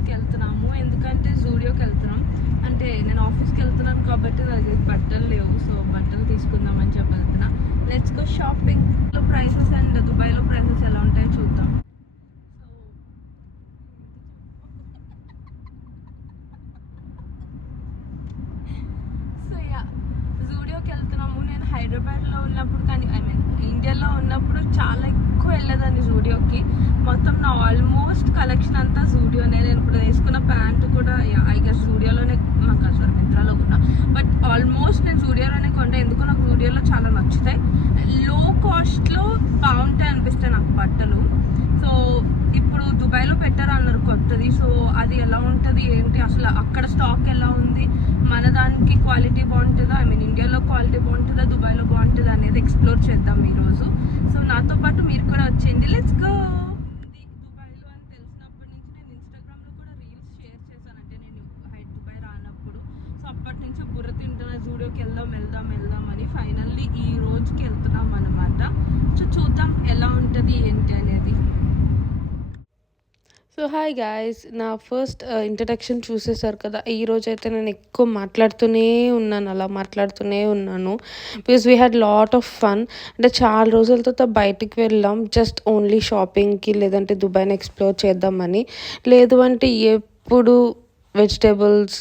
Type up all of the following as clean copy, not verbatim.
జూడియోకి వెళ్తున్నాము. ఎందుకంటే జూడియోకి వెళ్తున్నాం అంటే నేను ఆఫీస్కి వెళ్తున్నాను కాబట్టి నాకు బట్టలు లేవు. సో బట్టలు తీసుకుందామని చెప్పి వెళ్తున్నా. Let's go shopping. Prices and దుబాయ్లో ప్రైసెస్ ఎలా ఉంటాయో చూద్దాం. జూడియోకి వెళ్తున్నాము. నేను హైదరాబాద్లో ఉన్నప్పుడు కానీ ఇండియాలో ఉన్నప్పుడు చాలా ఎక్కువ వెళ్ళేదాన్ని జూడియోకి. మొత్తం నా ఆల్మోస్ట్ కలెక్షన్ అంతా జూడియోనే. నేను ఇప్పుడు వేసుకున్న ప్యాంటు కూడా ఐ గెస్ జూడియోలోనే, మాకు సారీ మింత్రాలో కొన్నా, బట్ ఆల్మోస్ట్ నేను జూడియోలోనే కొంటా. ఎందుకో నాకు జూడియోలో చాలా నచ్చుతాయి. లో కాస్ట్లో బాగుంటాయి అనిపిస్తాయి నాకు బట్టలు. సో ఇప్పుడు దుబాయ్లో పెట్టారు అన్నారు కొత్తది. సో అది ఎలా ఉంటుంది ఏంటి, అసలు అక్కడ స్టాక్ ఎలా ఉంది, మన దానికి క్వాలిటీ బాగుంటుందా, ఇండియాలో క్వాలిటీ బాగుంటుందా, దుబాయ్లో బాగుంటుందా అనేది ఎక్స్ప్లోర్ చేద్దాం ఈరోజు. సో నాతో పాటు మీరు కూడా వచ్చేయండి. Let's go. దుబాయ్లో అని తెలిసినప్పటి నుంచి నేను ఇన్స్టాగ్రామ్లో కూడా రీల్స్ షేర్ చేశాను. అంటే నేను దుబాయ్ రానప్పుడు. సో అప్పటి నుంచి బుర్ర తింటున్నా జూడియోకి వెళ్దాం అని. ఫైనల్లీ ఈ రోజుకి వెళ్తున్నాం అనమాట. సో చూద్దాం ఎలా ఉంటుంది ఏంటి అనేది. సో హాయ్ గాయ్స్, నా ఫస్ట్ ఇంట్రడక్షన్ చూసేసారు కదా. ఈరోజు అయితే నేను ఎక్కువ అలా మాట్లాడుతూనే ఉన్నాను because we had lot of fun. అంటే చాలా రోజుల తర్వాత బయటికి వెళ్ళాం జస్ట్ ఓన్లీ షాపింగ్కి, లేదంటే దుబాయ్ని ఎక్స్ప్లోర్ చేద్దామని. లేదు అంటే ఎప్పుడు వెజిటేబుల్స్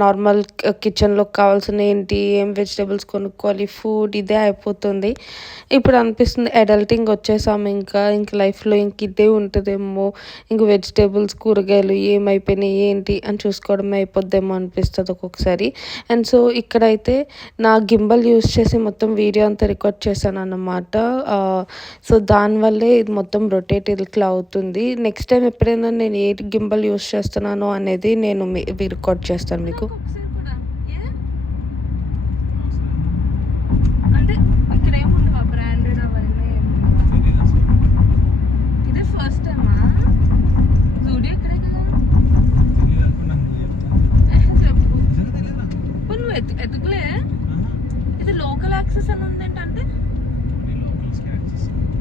నార్మల్ కిచెన్లో కావాల్సిన ఏం వెజిటేబుల్స్ కొనుక్కోవాలి, ఫుడ్ ఇదే అయిపోతుంది. ఇప్పుడు అనిపిస్తుంది అడల్టింగ్ వచ్చేసాము, ఇంకా లైఫ్లో ఇదే ఉంటుందేమో, ఇంక వెజిటేబుల్స్ కూరగాయలు ఏమైపోయినాయి ఏంటి అని చూసుకోవడమే అయిపోద్దేమో అనిపిస్తుంది ఒక్కొక్కసారి. అండ్ సో ఇక్కడైతే నా గింబల్ యూస్ చేసి మొత్తం వీడియో అంతా రికార్డ్ చేశాను అన్నమాట. సో దానివల్లే ఇది మొత్తం రొటేట్ ఇట్లా అవుతుంది. నెక్స్ట్ టైం ఎప్పుడైనా నేను ఏ గింబల్ యూస్ చేస్తున్నానో అనేది నేను రికార్డ్ చేస్తాను మీకు. అంటే ఇక్కడ ఏముండవా బ్రాండెడ్ అవన్నీ? ఇదే ఫస్ట్ టైమా జూడియో ఇక్కడే కదా? చెప్పు నువ్వు ఎతుకులే. ఇది లోకల్ యాక్సెస్ అని ఉంది ఏంటంటే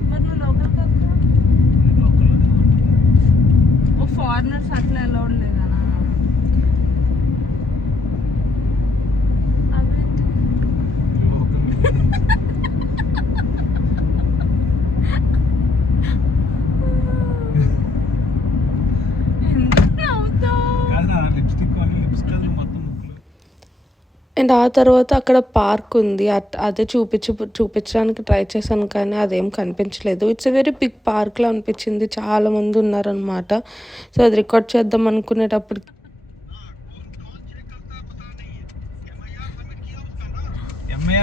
మరి నువ్వు లోకల్ కాదు. ఓ ఫారినర్స్ అట్లా ఎలా ఉండలేదు. అండ్ ఆ తర్వాత అక్కడ పార్క్ ఉంది, అదే చూపించడానికి ట్రై చేశాను కానీ అదేం కనిపించలేదు. ఇట్స్ ఎ వెరీ బిగ్ పార్క్లో అనిపించింది, చాలా మంది ఉన్నారనమాట. సో అది రికార్డ్ చేద్దాం అనుకునేటప్పుడు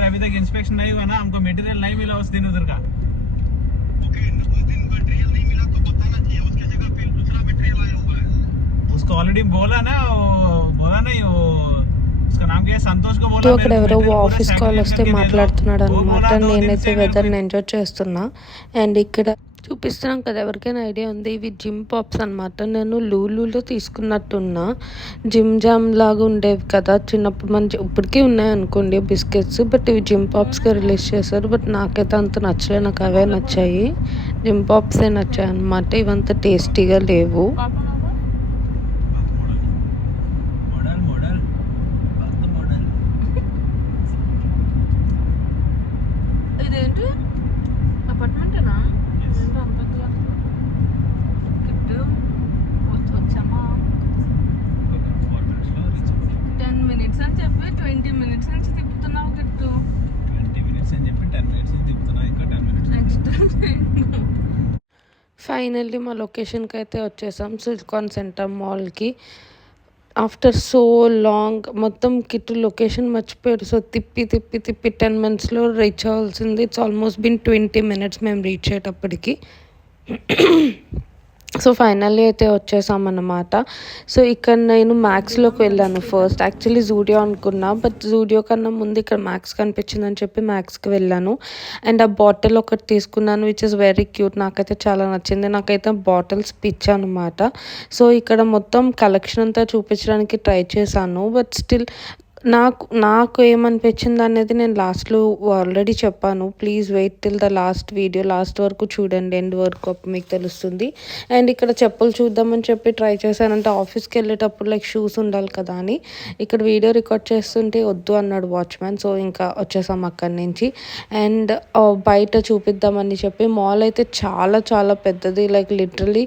अभी तक इंस्पेक्शन नहीं हुआ ना, हमको मटेरियल नहीं मिला उस दिन उधर का। ओके, उस दिन मटेरियल नहीं मिला तो बताना चाहिए, उसके जगह पे दूसरा मटेरियल आया हुआ है। उसको ऑलरेडी बोला नहीं, वो उसका नाम क्या है, संतोष को बोला। అక్కడ ఎవరో ఆఫీస్ కాల్ వస్తే మాట్లాడుతున్నాడు అనమాట. నేనైతే వెదర్ని ఎంజాయ్ చేస్తున్నా. అండ్ ఇక్కడ చూపిస్తున్నాం కదా, ఎవరికైనా ఐడియా ఉంది, ఇవి జిమ్ పాప్స్ అనమాట. నేను లూలులో తీసుకున్నట్టున్నా. జిమ్ జామ్ లాగా ఉండేవి కదా చిన్నప్పుడు, ఇప్పటికీ ఉన్నాయి అనుకోండి బిస్కెట్స్, బట్ ఇవి జిమ్ పాప్స్గా రిలీజ్ చేశారు. బట్ నాకైతే అంత నచ్చలేదు, నాకు అవే నచ్చాయి, జిమ్ పాప్సే నచ్చాయి అనమాట. ఇవంత టేస్టీగా లేవు. ఇదేంటి అపార్ట్మెంటేనా? 10 minutes అని చెప్పి 20 minutes నుంచి తిప్పుతున్నావు గిట్టు. 20 minutes అని చెప్పి 10 minutes నుంచి తిప్పుతున్నావు, ఇంకా 10 minutes. ఫైనల్లీ మా లొకేషన్కి అయితే వచ్చేసాం, సిలికాన్ సెంటర్ మాల్కి. ఆఫ్టర్ సో లాంగ్ మొత్తం కిట్టు లొకేషన్ మర్చిపోయాడు. సో తిప్పి 10 minutesలో రీచ్ అవ్వాల్సింది. ఇట్స్ ఆల్మోస్ట్ బిన్ 20 minutes మేము రీచ్ అయ్యేటప్పటికి. సో ఫైనల్లీ అయితే వచ్చేసామన్నమాట. సో ఇక్కడ నేను మ్యాక్స్లోకి వెళ్ళాను ఫస్ట్. యాక్చువల్లీ జూడియో అనుకున్నా, బట్ జూడియో కన్నా ముందు ఇక్కడ మ్యాక్స్ కనిపించిందని చెప్పి మ్యాక్స్కి వెళ్ళాను. అండ్ ఆ బాటిల్ ఒకటి తీసుకున్నాను, విచ్ ఇస్ వెరీ క్యూట్. నాకైతే చాలా నచ్చింది. నాకైతే బాటిల్స్ పిచ్ అనమాట. సో ఇక్కడ మొత్తం కలెక్షన్ అంతా చూపించడానికి ట్రై చేశాను, బట్ స్టిల్ నాకు ఏమనిపించింది అనేది నేను లాస్ట్లో ఆల్రెడీ చెప్పాను. Please wait till the last video, last వరకు చూడండి, ఎండ్ వరకు అప్పుడు మీకు తెలుస్తుంది. అండ్ ఇక్కడ చెప్పులు చూద్దామని చెప్పి ట్రై చేశానంటే ఆఫీస్కి వెళ్ళేటప్పుడు లైక్ షూస్ ఉండాలి కదా అని ఇక్కడ వీడియో రికార్డ్ చేస్తుంటే వద్దు అన్నాడు వాచ్మ్యాన్. సో ఇంకా వచ్చేసాం అక్కడి నుంచి. అండ్ బయట చూపిద్దామని చెప్పి మాల్ అయితే చాలా చాలా పెద్దది, లైక్ లిటరలీ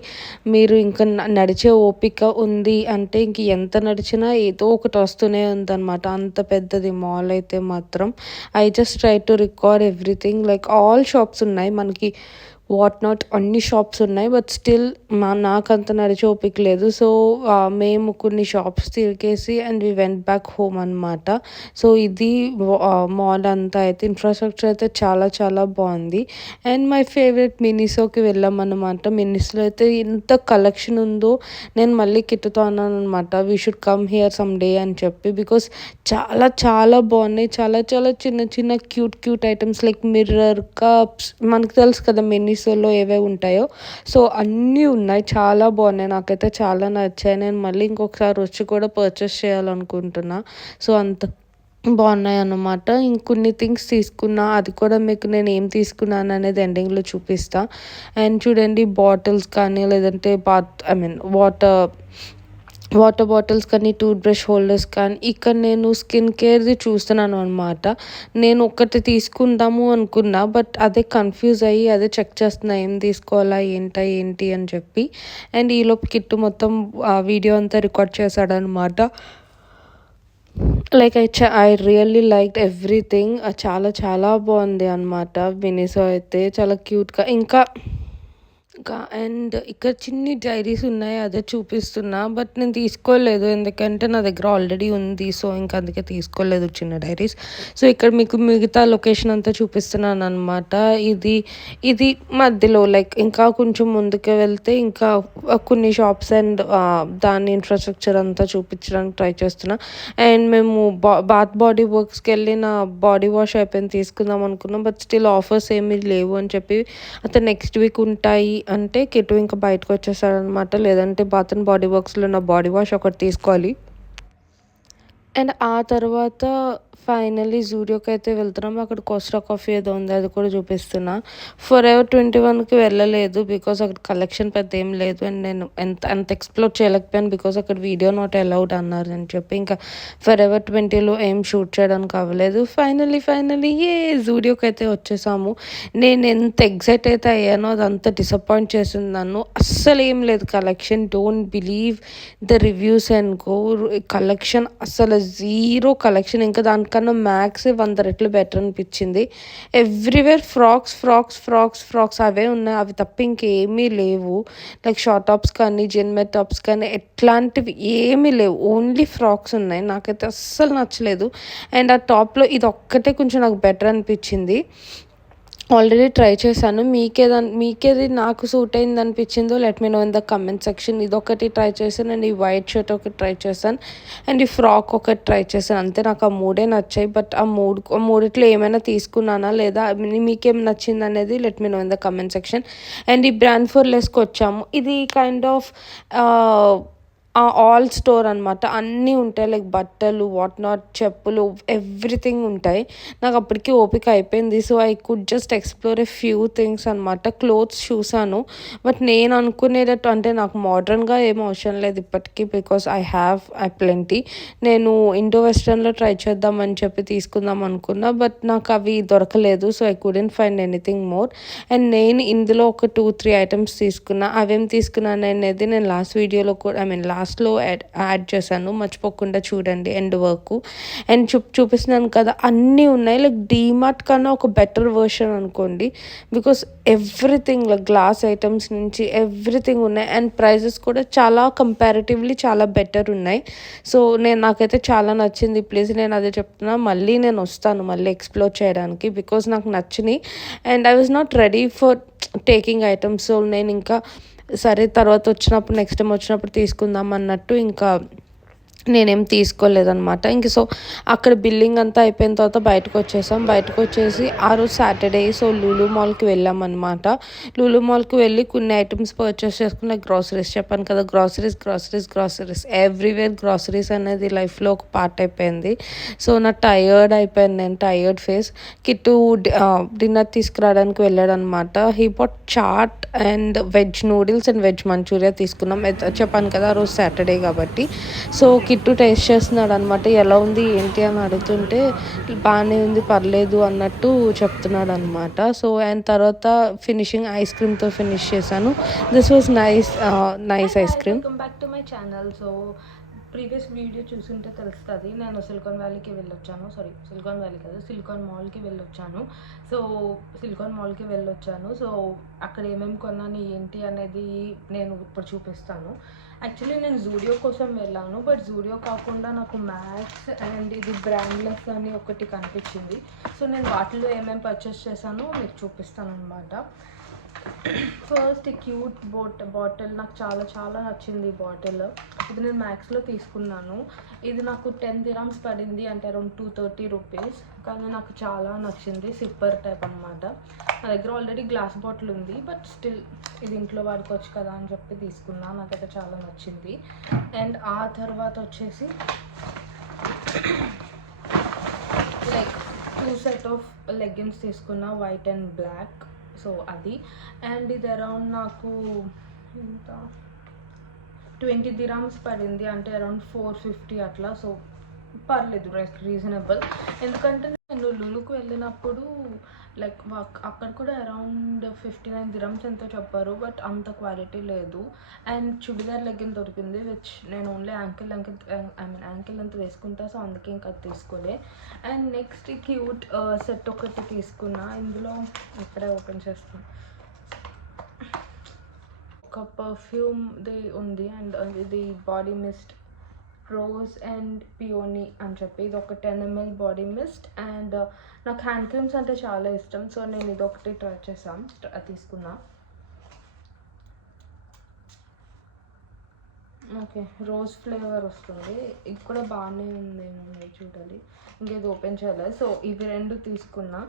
మీరు ఇంకా నడిచే ఓపిక ఉంది అంటే ఇంక ఎంత నడిచినా ఏదో ఒకటి వస్తూనే ఉందన్నమాట. అంత పెద్దది మాల్ అయితే మాత్రం. I just try to record everything, like all shops ఉన్నాయి మనకి, వాట్ నాట్ అన్ని షాప్స్ ఉన్నాయి. బట్ స్టిల్ నాకంత నడిచే ఓపిక లేదు. సో మేము కొన్ని షాప్స్ తిరిగేసి and we went back home అనమాట. సో ఇది మాల్ అంతా అయితే ఇన్ఫ్రాస్ట్రక్చర్ అయితే చాలా చాలా బాగుంది. అండ్ మై ఫేవరెట్ మినీసోకి వెళ్ళామన్నమాట. మినీస్లో అయితే ఎంత కలెక్షన్ ఉందో నేను మళ్ళీ కిట్టుతో అన్నాను అనమాట, we should come here some day అని చెప్పి. బికాస్ చాలా చాలా బాగున్నాయి, చాలా చాలా చిన్న చిన్న cute items like mirror, cups, మనకు తెలుసు కదా మినీసోలో ఏవే ఉంటాయో. సో అన్నీ ఉన్నాయి, చాలా బాగున్నాయి, నాకైతే చాలా నచ్చాయి. నేను మళ్ళీ ఇంకొకసారి వచ్చి కూడా పర్చేస్ చేయాలనుకుంటున్నా. సో అంత బాగున్నాయి అన్నమాట. ఇంకొన్ని థింగ్స్ తీసుకున్నా, అది కూడా మీకు నేను ఏం తీసుకున్నాను అనేది ఎండింగ్లో చూపిస్తా. అండ్ చూడండి బాటిల్స్ కానీ లేదంటే వాటర్ బాటిల్స్ కానీ టూత్ బ్రష్ హోల్డర్స్ కానీ ఇక్కడ నేను స్కిన్ కేర్ది చూస్తున్నాను అనమాట. నేను ఒకటి తీసుకుందాము అనుకున్నా బట్ అదే కన్ఫ్యూజ్ అయ్యి అదే చెక్ చేస్తున్నా ఏం తీసుకోవాలా ఏంటి అని చెప్పి. అండ్ ఈలోపు కిట్టు మొత్తం వీడియో అంతా రికార్డ్ చేశాడనమాట. Like I really like everything. చాలా చాలా బాగుంది అనమాట. మినీసో అయితే చాలా క్యూట్గా ఇంకా అండ్ ఇక్కడ చిన్ని డైరీస్ ఉన్నాయి, అదే చూపిస్తున్నా. బట్ నేను తీసుకోలేదు ఎందుకంటే నా దగ్గర ఆల్రెడీ ఉంది. సో ఇంకా అందుకే తీసుకోలేదు చిన్న డైరీస్. సో ఇక్కడ మీకు మిగతా లొకేషన్ అంతా చూపిస్తున్నాను అనమాట. ఇది మధ్యలో లైక్ ఇంకా కొంచెం ముందుకు వెళ్తే ఇంకా కొన్ని షాప్స్ అండ్ దాని ఇన్ఫ్రాస్ట్రక్చర్ అంతా చూపించడానికి ట్రై చేస్తున్నా. అండ్ మేము బాత్ బాడీ వర్క్స్కి వెళ్ళి నా బాడీ వాష్ అయిపోయింది తీసుకుందాం అనుకున్నాం. బట్ స్టిల్ ఆఫర్స్ ఏమీ లేవు అని చెప్పి అతను నెక్స్ట్ వీక్ ఉంటాయి అంటే కిట్టు ఇంకా బయటకు వచ్చేసాడనమాట. లేదంటే బాత్ అండ్ బాడీ వర్క్స్లో నా బాడీ వాష్ ఒకటి తీసుకోవాలి. అండ్ ఆ తర్వాత ఫైనల్లీ జూడియోకి అయితే వెళ్తున్నాం. అక్కడ కోస్టా కాఫీ ఏదో ఉంది, అది కూడా చూపిస్తున్నా. ఫరెవర్ 21కి వెళ్ళలేదు బికాస్ అక్కడ కలెక్షన్ పెద్ద ఏం లేదు. అండ్ నేను అంత ఎక్స్ప్లోర్ చేయలేకపోయాను బికాస్ అక్కడ వీడియో నాట్ అలౌడ్ అన్నారు అని చెప్పి ఇంకా ఫరెవర్ 20లో ఏం షూట్ చేయడానికి అవ్వలేదు. ఫైనల్లీ జూడియోకి అయితే వచ్చేసాము. నేను ఎంత ఎగ్జైట్ అయితే అయ్యానో అదంతా డిసప్పాయింట్ చేసింది నన్ను. అస్సలు ఏం లేదు collection. Don't believe the reviews and go. Collection అస్సలు జీరో కలెక్షన్. ఇంకా దానికన్నా మ్యాక్స్ 100 రెట్లు బెటర్ అనిపించింది. ఎవ్రీవేర్ ఫ్రాక్స్ అవే ఉన్నాయి, అవి తప్ప ఇంకేమీ లేవు. లైక్ షార్ట్ టాప్స్ కానీ జిన్మెట్ టాప్స్ కానీ ఎట్లాంటివి ఏమీ లేవు, ఓన్లీ ఫ్రాక్స్ ఉన్నాయి. నాకైతే అస్సలు నచ్చలేదు. అండ్ ఆ టాప్లో ఇది ఒక్కటే కొంచెం నాకు బెటర్ అనిపించింది. ఆల్రెడీ ట్రై చేశాను. మీకేది నాకు సూట్ అయింది అనిపించిందో let me know in the comment section. ఇదొకటి ట్రై చేశాను అండ్ ఈ వైట్ షర్ట్ ఒకటి ట్రై చేశాను అండ్ ఈ ఫ్రాక్ ఒకటి ట్రై చేశాను. అంతే, నాకు ఆ మూడే నచ్చాయి. బట్ ఆ మూడిట్లో ఏమైనా తీసుకున్నానా లేదా మీకేం నచ్చింది అనేది let me know in the comment section. And ఈ బ్రాండ్ ఫర్ లెస్కి వచ్చాము. ఇది కైండ్ ఆఫ్ ఆల్ స్టోర్ అనమాట. అన్నీ ఉంటాయి లైక్ బట్టలు, వాట్ నాట్, చెప్పులు, ఎవ్రీథింగ్ ఉంటాయి. నాకు అప్పటికి ఓపిక అయిపోయింది. So I could just explore a few things అనమాట. క్లోత్స్ చూసాను బట్ నేను అనుకునేటట్టు అంటే నాకు మోడర్న్గా ఏం అవసరం లేదు ఇప్పటికీ బికాస్ ఐ ప్లెంటీ. నేను ఇండో వెస్ట్రన్లో ట్రై చేద్దామని చెప్పి తీసుకుందాం అనుకున్నా బట్ నాకు అవి దొరకలేదు. So I couldn't find anything more. And నేను ఇందులో ఒక 2-3 ఐటమ్స్ తీసుకున్నా. అవేం తీసుకున్నాను అనేది నేను లాస్ట్ వీడియోలో కూడా లాస్ట్లో యాడ్ చేశాను, మర్చిపోకుండా చూడండి ఎండ్ వరకు. అండ్ చూపిస్తున్నాను కదా అన్నీ ఉన్నాయి. లైక్ డీమార్ట్ కన్నా ఒక బెటర్ వర్షన్ అనుకోండి because everything like glass items నుంచి ఎవ్రీథింగ్ ఉన్నాయి. అండ్ ప్రైజెస్ కూడా చాలా కంపారిటివ్లీ చాలా బెటర్ ఉన్నాయి. సో నాకైతే చాలా నచ్చింది ప్లేస్. నేను అదే చెప్తున్నా, మళ్ళీ నేను వస్తాను మళ్ళీ ఎక్స్ప్లోర్ చేయడానికి బికాస్ నాకు నచ్చినాయి. And I was not ready for taking items. So నేను ఇంకా సరే తర్వాత వచ్చినప్పుడు నెక్స్ట్ టైం వచ్చినప్పుడు తీసుకుందాం అన్నట్టు ఇంకా నేనేం తీసుకోలేదన్నమాట. ఇంక సో అక్కడ బిల్లింగ్ అంతా అయిపోయిన తర్వాత బయటకు వచ్చేసి ఆ రోజు సాటర్డే. సో లూలు మాల్కి వెళ్ళామన్నమాట. లూలు మాల్కి వెళ్ళి కొన్ని ఐటమ్స్ పర్చేస్ చేసుకున్న గ్రాసరీస్ చెప్పాను కదా, గ్రాసరీస్ ఎవ్రీవేర్ గ్రాసరీస్ అనేది లైఫ్లో ఒక పార్ట్ అయిపోయింది. సో నా నేను టైర్డ్ ఫేస్. కిట్టు డిన్నర్ తీసుకురావడానికి వెళ్ళాడనమాట. He bought chaat and veg noodles and veg manchurian తీసుకున్నాం. చెప్పాను కదా ఆ రోజు సాటర్డే కాబట్టి. సో కిట్టు టేస్ట్ చేస్తున్నాడు అనమాట. ఎలా ఉంది ఏంటి అని అడుగుతుంటే బాగానే ఉంది పర్లేదు అన్నట్టు చెప్తున్నాడు అనమాట. సో అండ్ తర్వాత ఐస్ క్రీమ్తో ఫినిష్ చేశాను. This was nice ice cream. Welcome back to my channel. So previous video చూసుంటే తెలుస్తుంది, నేను సిలికాన్ వ్యాలీకి వెళ్ళొచ్చాను. సిలికాన్ మాల్కి వెళ్ళొచ్చాను. సో అక్కడ ఏమేమి కొన్నాను ఏంటి అనేది నేను ఇప్పుడు చూపిస్తాను. యాక్చువల్లీ నేను జూడియో కోసం వెళ్ళాను, బట్ జూడియో కాకుండా నాకు మ్యాక్స్ అండ్ ఇది బ్రాండ్లెస్ అని ఒకటి కనిపించింది. సో నేను వాటిలో ఏమేమి పర్చేస్ చేశానో మీకు చూపిస్తాను అనమాట. ఫస్ట్ ఈ క్యూట్ బాటిల్ నాకు చాలా చాలా నచ్చింది. ఈ బాటిల్ ఇది నేను మ్యాక్స్లో తీసుకున్నాను. ఇది నాకు 10 dirhams పడింది, అంటే అరౌండ్ 230 రూపీస్. కానీ నాకు చాలా నచ్చింది. సిప్పర్ టైప్ అనమాట. నా దగ్గర ఆల్రెడీ గ్లాస్ బాటిల్ ఉంది, బట్ స్టిల్ ఇది ఇంట్లో వాడుకోవచ్చు కదా అని చెప్పి తీసుకున్నాను. నాకైతే చాలా నచ్చింది. అండ్ ఆ తర్వాత వచ్చేసి లైక్ 2 set of లెగ్గిన్స్ తీసుకున్నా, వైట్ అండ్ బ్లాక్. సో అది. అండ్ ఇది అరౌండ్ నాకు ఇంత 20 dirhams పడింది, అంటే అరౌండ్ 450 అట్లా. సో పర్లేదు, రీజనబుల్. ఎందుకంటే నేను లులుకు వెళ్ళినప్పుడు లైక్ అక్కడ కూడా అరౌండ్ 59 dirhams ఎంతో చెప్పారు, బట్ అంత క్వాలిటీ లేదు. అండ్ చుడిదార్ లెగ్గిన్ దొరికింది, విచ్ నేను ఓన్లీ యాంకిల్ లెంత్ వేసుకుంటా. సో అందుకే ఇంకా తీసుకోలే. అండ్ నెక్స్ట్ క్యూట్ సెట్ ఒకటి తీసుకున్నా. ఇందులో ఇక్కడే ఓపెన్ చేస్తాను. ఒక పర్ఫ్యూమ్ది ఉంది, అండ్ ఇది body mist rose and peony అని చెప్పి. ఇది ఒక 10 ml బాడీ మిస్ట్. అండ్ నాకు హ్యాండ్ క్రీమ్స్ అంటే చాలా ఇష్టం, సో నేను ఇది ఒకటి ట్రై చేసాను, తీసుకున్నా. ఓకే, రోజ్ ఫ్లేవర్ వస్తుంది. ఇది కూడా బాగానే ఉంది, చూడాలి. ఇంకేది ఓపెన్ చేయలేదు. సో ఇవి 2 తీసుకున్నా.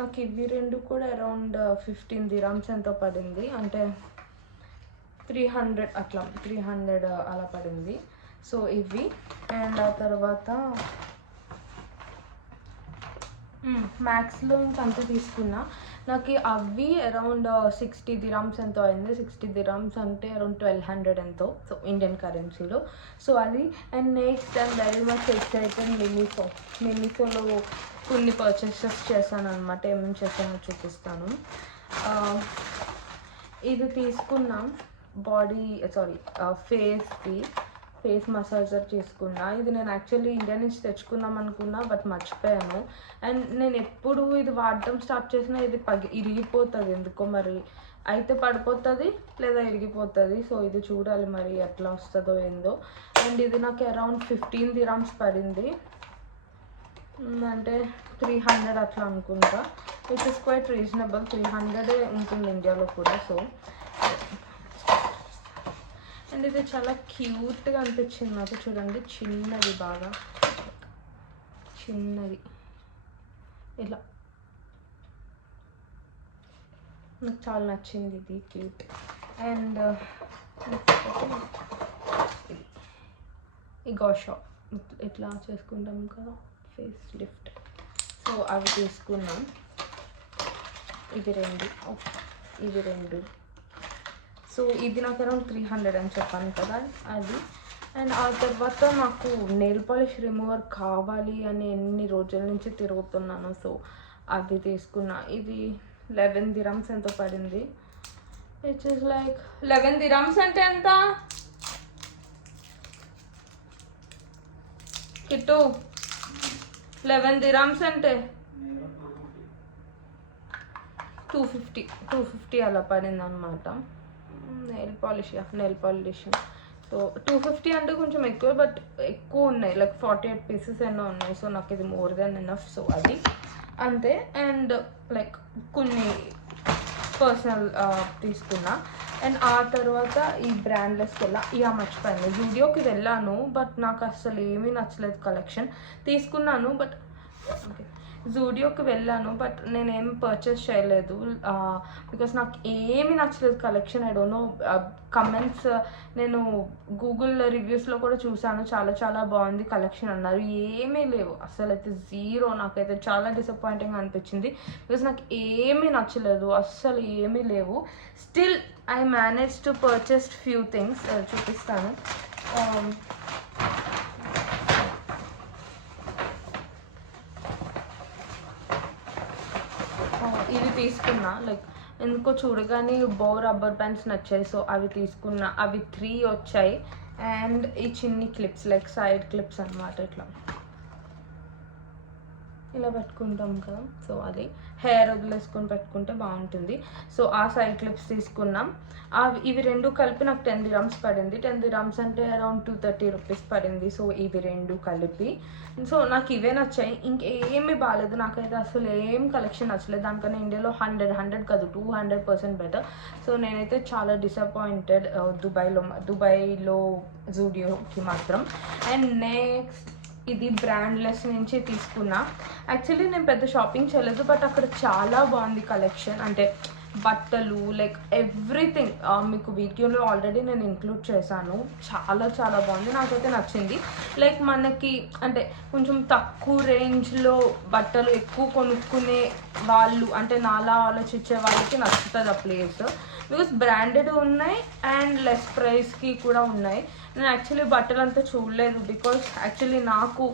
నాకు ఇవి 2 కూడా అరౌండ్ 15 dirhams ఎంతో పడింది, అంటే 300 అట్లా 300 అలా పడింది. సో ఇవి. అండ్ ఆ తర్వాత మ్యాక్స్లో ఇంకంతా తీసుకున్నా. నాకు అవి అరౌండ్ 60 dirhams ఎంతో అయింది. 60 dirhams అంటే అరౌండ్ 1200 ఎంతో, సో ఇండియన్ కరెన్సీలో. సో అది. And next I'm very much excited మినిసోలో కొన్ని పర్చేసెస్ చేశాను అనమాట. ఏమేమి చేశానో చూపిస్తాను. ఇది తీసుకున్నాం ఫేస్ మసాజర్ తీసుకున్నా. ఇది నేను యాక్చువల్లీ ఇండియా నుంచి తెచ్చుకుందాం అనుకున్నా, బట్ మర్చిపోయాను. అండ్ నేను ఎప్పుడు ఇది వాడటం స్టార్ట్ చేసినా ఇది ఇరిగిపోతుంది ఎందుకో, మరి అయితే పడిపోతుంది లేదా ఇరిగిపోతుంది. సో ఇది చూడాలి మరి ఎట్లా వస్తుందో ఏందో. అండ్ ఇది నాకు అరౌండ్ 15 dirhams పడింది, అంటే 300 అట్లా అనుకుంటా, విచ్ ఇస్ క్వైట్ రీజనబుల్. 300 ఉంటుంది ఇండియాలో కూడా. సో అండ్ ఇది చాలా క్యూట్గా అనిపించింది నాకు. చూడండి, చిన్నది, బాగా చిన్నది, ఇలా నాకు చాలా నచ్చింది. ఇది క్యూట్. అండ్ ఈ గోషా ఇట్లా చేసుకుంటాం కదా, ఫేస్ లిఫ్ట్. సో అవి తీసుకున్నాం. ఇవి 2. సో ఇది నాకు అరౌండ్ 300 అని చెప్పాను కదా, అది. అండ్ ఆ తర్వాత నాకు నెయిల్ పాలిష్ రిమూవర్ కావాలి అని ఎన్ని రోజుల నుంచి తిరుగుతున్నాను. సో అది తీసుకున్నా. ఇది 11 dirhams ఎంతో పడింది, విచ్ ఇస్ లైక్ 11 dirhams అంటే ఎంత కిట్టు? 11 dirhams అంటే 250 అలా పడింది అనమాట. Nail polish. సో 250 అంటే కొంచెం ఎక్కువ, బట్ ఎక్కువ ఉన్నాయి, లైక్ 48 pieces ఎన్నో ఉన్నాయి. సో నాకు ఇది మోర్ దెన్ ఎనఫ్. సో అది అంతే. అండ్ లైక్ కొన్ని పర్సనల్ తీసుకున్నా. అండ్ ఆ తర్వాత ఈ బ్రాండ్లెస్కి మర్చిపోయాను, జూడియోకి వెళ్ళాను బట్ నాకు అసలు ఏమీ నచ్చలేదు కలెక్షన్. తీసుకున్నాను బట్ ఓకే, జూడియోకి వెళ్ళాను బట్ నేనేం పర్చేస్ చేయలేదు బికాస్ నాకు ఏమీ నచ్చలేదు collection. I don't know, comments నేను గూగుల్ రివ్యూస్లో కూడా చూసాను, చాలా చాలా బాగుంది కలెక్షన్ అన్నారు. ఏమీ లేవు అసలు అయితే, జీరో. నాకైతే చాలా డిసప్పాయింటింగ్ అనిపించింది బికాస్ నాకు ఏమీ నచ్చలేదు, అస్సలు ఏమీ లేవు. Still I manage to purchase few things, చూపిస్తాను. ఇవి తీసుకున్నా, లైక్ ఎందుకో చూడగానే బో రబ్బర్ బ్యాండ్స్ నచ్చాయి, సో అవి తీసుకున్నా. అవి 3 వచ్చాయి. అండ్ ఈ చిన్ని క్లిప్స్, లైక్ సైడ్ క్లిప్స్ అన్నమాట, ఇట్లా ఇలా పెట్టుకుంటాం కదా, సో అది హెయిర్ వదిలేసుకొని పెట్టుకుంటే బాగుంటుంది. సో ఆ సైడ్ క్లిప్స్ తీసుకున్నాం. ఇవి 2 కలిపి నాకు 10 dirhams పడింది. 10 dirhams అంటే అరౌండ్ 230 రూపీస్ పడింది. సో ఇవి 2 కలిపి, సో నాకు ఇవే నచ్చాయి, ఇంకేమీ బాగాలేదు. నాకైతే అసలు ఏం కలెక్షన్ నచ్చలేదు. దానికన్నా ఇండియాలో 100 కాదు 200% బెటర్. సో నేనైతే చాలా డిసప్పాయింటెడ్ దుబాయ్లో జూడియోకి మాత్రం. అండ్ నెక్స్ట్ ఇది బ్రాండ్లెస్ నుంచి తీసుకున్నా. యాక్చువల్లీ నేను పెద్ద షాపింగ్ చేయలేదు బట్ అక్కడ చాలా బాగుంది కలెక్షన్, అంటే బట్టలు, లైక్ ఎవ్రీథింగ్. మీకు వీడియోలో ఆల్రెడీ నేను ఇంక్లూడ్ చేశాను. చాలా చాలా బాగుంది, నాకైతే నచ్చింది. లైక్ మనకి అంటే కొంచెం తక్కువ రేంజ్లో బట్టలు ఎక్కువ కొనుక్కునే వాళ్ళు, అంటే నాలా ఆలోచించే వాళ్ళకి నచ్చుతుంది ఆ ప్లేస్. బికాస్ బ్రాండెడ్ ఉన్నాయి అండ్ లెస్ ప్రైస్కి కూడా ఉన్నాయి. నేను యాక్చువల్లీ బట్టలు అంతా చూడలేదు బికాస్ యాక్చువల్లీ నాకు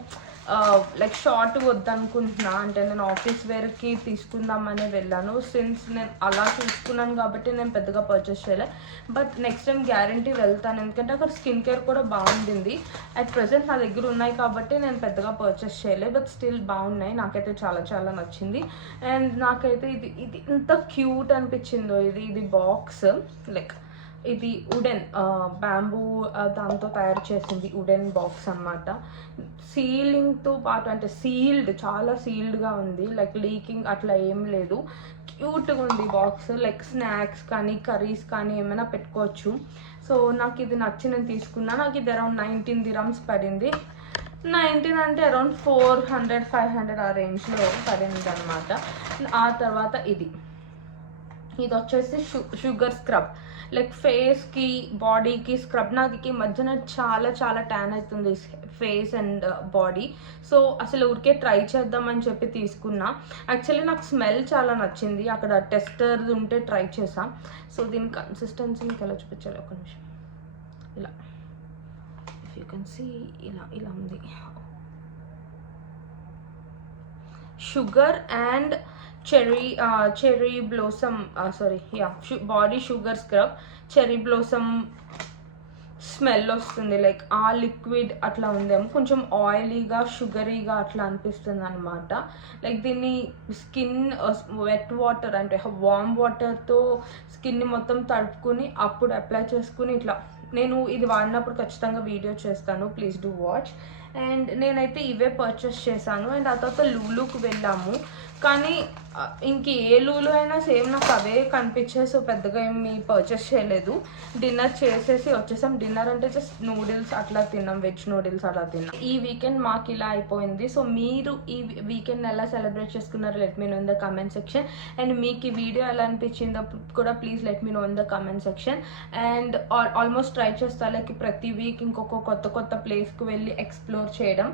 లైక్ షార్ట్ వద్దనుకుంటున్నా, అంటే నేను ఆఫీస్ వేర్కి తీసుకుందామని వెళ్ళాను. సిన్స్ నేను అలా చూసుకున్నాను కాబట్టి నేను పెద్దగా పర్చేస్ చేయలేదు. బట్ నెక్స్ట్ టైం గ్యారంటీ వెళ్తాను, ఎందుకంటే అక్కడ స్కిన్ కేర్ కూడా బాగుండింది. అట్ ప్రెసెంట్ నా దగ్గర ఉన్నాయి కాబట్టి నేను పెద్దగా పర్చేస్ చేయలేదు, బట్ స్టిల్ బాగున్నాయి. నాకైతే చాలా చాలా నచ్చింది. అండ్ నాకైతే ఇది ఇంత క్యూట్ అనిపించిందో, ఇది బాక్స్, లైక్ ఇది వుడెన్ బ్యాంబూ దాంతో తయారు చేసింది వుడెన్ బాక్స్ అన్నమాట. సీలింగ్తో పాటు, అంటే సీల్డ్, చాలా సీల్డ్గా ఉంది, లైక్ లీకింగ్ అట్లా ఏం లేదు. క్యూట్గా ఉంది బాక్స్, లైక్ స్నాక్స్ కానీ కర్రీస్ కానీ ఏమైనా పెట్టుకోవచ్చు. సో నాకు ఇది నచ్చి నేను తీసుకున్నా. నాకు ఇది అరౌండ్ 19 dirhams పడింది. 19 అంటే అరౌండ్ 400-500 ఆ రేంజ్లో పడింది అనమాట. ఆ తర్వాత ఇది వచ్చేసి షుగర్ స్క్రబ్, లైక్ ఫేస్కి బాడీకి స్క్రబ్. నాది మధ్యన చాలా చాలా ట్యాన్ అవుతుంది ఫేస్ అండ్ బాడీ. సో అసలు ఊరికే ట్రై చేద్దామని చెప్పి తీసుకున్నా. యాక్చువల్లీ నాకు స్మెల్ చాలా నచ్చింది, అక్కడ టెస్టర్ ఉంటే ట్రై చేసా. సో దీని కన్సిస్టెన్సీ మీకు ఎలా చూపించాలి, ఒక నిమిషం. ఇలా ఇఫ్ యూ కెన్ సీ, ఇలా ఉంది. Sugar and cherry blossom, body sugar scrub, cherry blossom smell వస్తుంది. లైక్ ఆ లిక్విడ్ అట్లా ఉందేమో, కొంచెం ఆయిలీగా షుగరీగా అట్లా అనిపిస్తుంది అనమాట. లైక్ దీన్ని స్కిన్ వెట్ వాటర్, అంటే వామ్ వాటర్తో స్కిన్ని మొత్తం తడుపుకుని అప్పుడు అప్లై చేసుకుని ఇట్లా. నేను ఇది వాడినప్పుడు ఖచ్చితంగా వీడియో చేస్తాను, ప్లీజ్ డూ వాచ్. అండ్ నేనైతే ఇవే పర్చేస్ చేశాను. అండ్ ఆ తర్వాత లూలుకి వెళ్ళాము, కానీ ఇంక ఏ లూలు అయినా సేమ్ నాకు అవే కనిపించాయి. సో పెద్దగా ఏమి పర్చేస్ చేయలేదు. డిన్నర్ చేసేసి వచ్చేసాం. డిన్నర్ అంటే జస్ట్ నూడిల్స్ అట్లా తిన్నాం, వెజ్ నూడిల్స్ అట్లా తిన్నాం. ఈ వీకెండ్ మాకు ఇలా అయిపోయింది. సో మీరు ఈ వీకెండ్ ఎలా సెలబ్రేట్ చేసుకున్నారు, let me know in the comment section. And మీకు ఈ వీడియో ఎలా అనిపించిందో కూడా please let me know in the comment section. And almost try చేస్తా, లైక్ ప్రతి వీక్ ఇంకొక కొత్త ప్లేస్కి వెళ్ళి ఎక్స్ప్లోర్ చేయడం.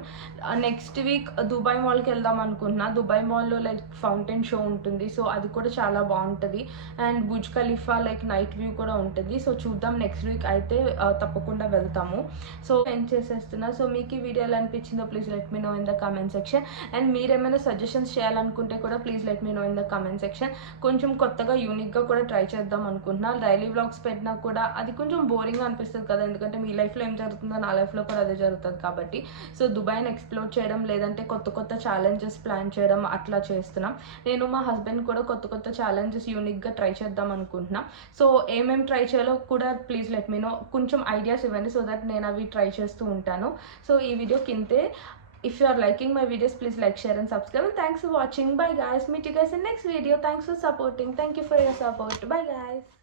నెక్స్ట్ వీక్ దుబాయ్ మాల్కి వెళ్దాం అనుకుంటున్నా. దుబాయ్ మాల్లో లైక్ ఫౌంటైన్ షో ఉంటుంది, సో అది కూడా చాలా బాగుంటుంది. And Burj Khalifa like night view కూడా ఉంటుంది. సో చూద్దాం, నెక్స్ట్ వీక్ అయితే తప్పకుండా వెళ్తాము. So end చేసేస్తున్నా. సో మీకు ఈ వీడియో ఎలా అనిపించిందో please let me know in the comment section. And మీరు ఏమైనా సజెషన్స్ చేయాలనుకుంటే కూడా please let me know in the comment section. కొంచెం కొత్తగా యూనిక్గా కూడా ట్రై చేద్దాం అనుకుంటున్నా. డైలీ వ్లాగ్స్ పెట్టినా కూడా అది కొంచెం బోరింగ్గా అనిపిస్తుంది కదా, ఎందుకంటే మీ లైఫ్లో ఏం జరుగుతుందో నా లైఫ్లో కూడా అదే జరుగుతుంది కాబట్టి. సో దుబాయ్ని ఎక్స్ప్లోర్ చేయడం, లేదంటే కొత్త ఛాలెంజెస్ ప్లాన్ చేయడం అట్లా చేస్తున్నాం. నేను మా హస్బెండ్ కూడా కొత్త ఛాలెంజెస్ యూనిక్గా ట్రై చేద్దాం అనుకుంటున్నా. సో ఏమేమి ట్రై చేయాలో కూడా ప్లీజ్ లెట్ మీ నో, కొంచెం ఐడియాస్ ఇవ్వండి, సో దట్ నేను అవి ట్రై చేస్తూ ఉంటాను. సో ఈ వీడియో కిందే, if you are liking my videos, please like, share and subscribe. And thanks for watching. Bye guys, meet you guys in next video. Thanks for supporting. Thank you for your support. Bye guys.